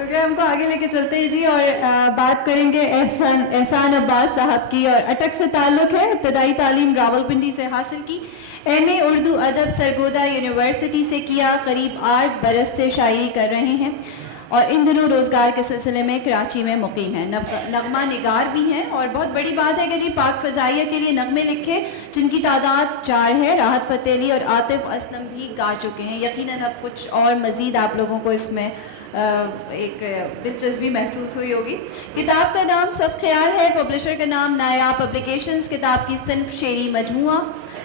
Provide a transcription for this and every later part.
Programme کو آگے لے کے چلتے ہیں جی، اور بات کریں گے احسان عباس صاحب کی، اور اٹک سے تعلق ہے، ابتدائی تعلیم راولپنڈی سے حاصل کی، ایم اے اردو ادب سرگودا یونیورسٹی سے کیا، قریب 8 برس سے شاعری کر رہے ہیں اور ان دنوں روزگار کے سلسلے میں کراچی میں مقیم ہیں، نغمہ نگار بھی ہیں، اور بہت بڑی بات ہے کہ جی پاک فضائیہ کے لیے نغمے لکھے جن کی تعداد 4 ہے، راحت فتح علی اور عاطف اسلم بھی گا چکے ہیں، یقیناً اب کچھ اور مزید آپ لوگوں کو اس میں ایک دلچسپی محسوس ہوئی ہوگی۔ کتاب کا نام سب خیال ہے، پبلشر کا نام نایاب پبلیکیشنز، کتاب کی صنف شعری مجموعہ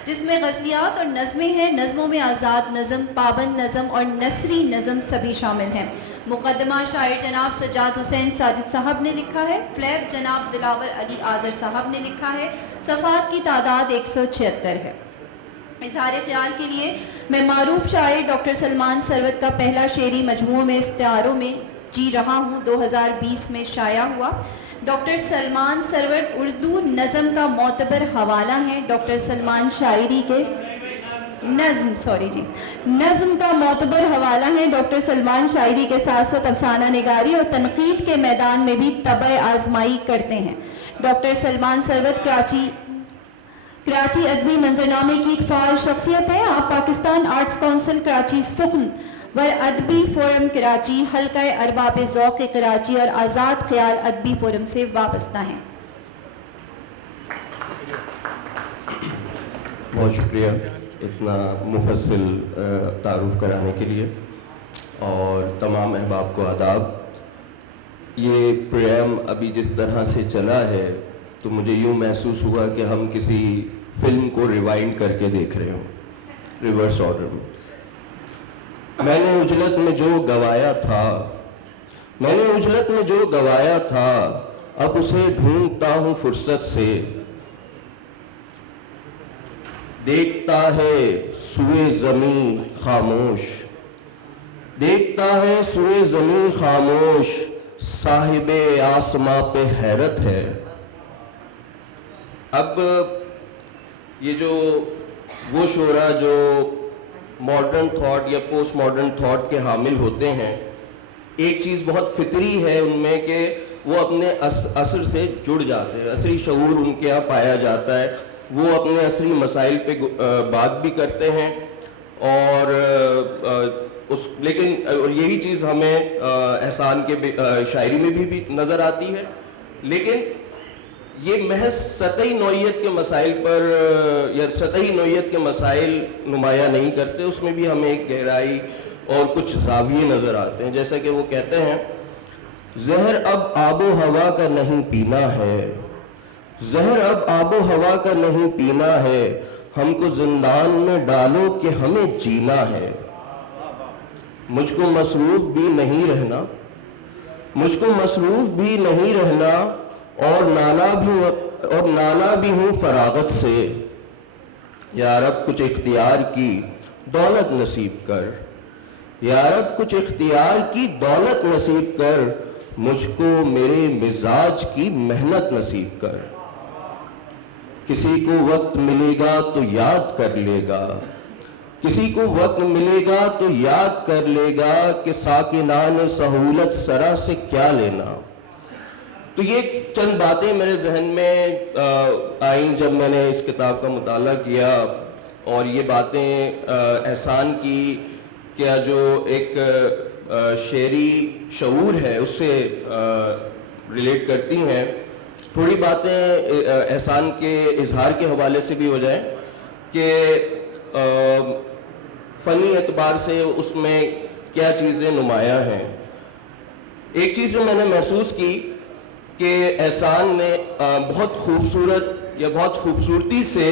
جس میں غزلیات اور نظمیں ہیں، نظموں میں آزاد نظم، پابند نظم اور نثری نظم سبھی شامل ہیں۔ مقدمہ شاعر جناب سجاد حسین ساجد صاحب نے لکھا ہے، فلیب جناب دلاور علی آذر صاحب نے لکھا ہے، صفحات کی تعداد 176 ہے۔ اظہار خیال کے لیے میں معروف شاعر ڈاکٹر سلمان سروت کا پہلا شعری مجموعوں میں استعاروں میں جی رہا ہوں 2020 میں شائع ہوا۔ ڈاکٹر سلمان سروت اردو نظم کا معتبر حوالہ ہیں، ڈاکٹر سلمان شاعری کے نظم کا معتبر حوالہ ہیں، ڈاکٹر سلمان شاعری کے ساتھ ساتھ افسانہ نگاری اور تنقید کے میدان میں بھی طبع آزمائی کرتے ہیں۔ ڈاکٹر سلمان سروت کراچی ادبی منظرنامے کی ایک فعال شخصیت ہے۔ آپ پاکستان آرٹس کونسل کراچی سخن و ادبی فورم کراچی، حلقہ ارباب ذوق کراچی اور آزاد خیال ادبی فورم سے وابستہ ہیں۔ بہت شکریہ اتنا مفصل تعارف کرانے کے لیے، اور تمام احباب کو آداب۔ یہ پروگرام ابھی جس طرح سے چلا ہے تو مجھے یوں محسوس ہوا کہ ہم کسی فلم کو ریوائنڈ کر کے دیکھ رہے ہوں، ریورس آرڈر میں۔ میں نے اجلت میں جو گوایا تھا اب اسے ڈھونڈتا ہوں فرصت سے، دیکھتا ہے سوئے زمین خاموش، صاحب آسماں پہ حیرت ہے۔ اب یہ جو وہ شعراء جو ماڈرن تھاٹ یا پوسٹ ماڈرن تھاٹ کے حامل ہوتے ہیں، ایک چیز بہت فطری ہے ان میں کہ وہ اپنے عصر سے جڑ جاتے ہیں، عصری شعور ان کے یہاں پایا جاتا ہے، وہ اپنے عصری مسائل پہ بات بھی کرتے ہیں، اور لیکن یہی چیز ہمیں احسان کے شاعری میں بھی نظر آتی ہے، لیکن یہ محض سطحی نوعیت کے مسائل پر یا سطحی نوعیت کے مسائل نمایاں نہیں کرتے، اس میں بھی ہمیں ایک گہرائی اور کچھ زاویے نظر آتے ہیں۔ جیسا کہ وہ کہتے ہیں، زہر اب آب و ہوا کا نہیں پینا ہے، زہر اب آب و ہوا کا نہیں پینا ہے، ہم کو زندان میں ڈالو کہ ہمیں جینا ہے۔ مجھ کو مصروف بھی نہیں رہنا اور نالا بھی ہوں فراغت سے، یا رب کچھ اختیار کی دولت نصیب کر، یا رب کچھ اختیار کی دولت نصیب کر، مجھ کو میرے مزاج کی محنت نصیب کر۔ کسی کو وقت ملے گا تو یاد کر لے گا، کسی کو وقت ملے گا تو یاد کر لے گا کہ ساکنان سہولت سرا سے کیا لینا۔ تو یہ چند باتیں میرے ذہن میں آئیں جب میں نے اس کتاب کا مطالعہ کیا، اور یہ باتیں احسان کی کیا جو ایک شعری شعور ہے اس سے ریلیٹ کرتی ہیں۔ تھوڑی باتیں احسان کے اظہار کے حوالے سے بھی ہو جائیں کہ فنی اعتبار سے اس میں کیا چیزیں نمایاں ہیں۔ ایک چیز جو میں نے محسوس کی کہ احسان نے بہت خوبصورتی سے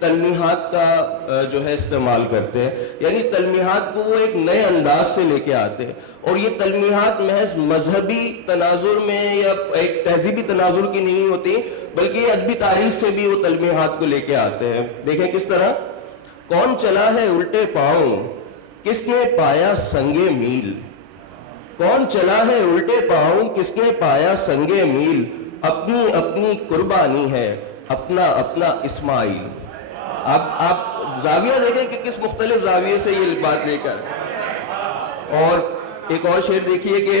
تلمیحات کا جو ہے استعمال کرتے ہیں، یعنی تلمیحات کو وہ ایک نئے انداز سے لے کے آتے ہیں، اور یہ تلمیحات محض مذہبی تناظر میں یا ایک تہذیبی تناظر کی نہیں ہوتی، بلکہ یہ ادبی تاریخ سے بھی وہ تلمیحات کو لے کے آتے ہیں۔ دیکھیں کس طرح، کون چلا ہے الٹے پاؤں کس نے پایا سنگے میل، کون چلا ہے الٹے پاؤں کس نے پایا سنگے میل، اپنی اپنی قربانی ہے اپنا اپنا اسماعیل۔ آپ زاویہ دیکھیں کہ کس مختلف زاویے سے یہ بات لے کر، اور ایک اور شعر دیکھیے کہ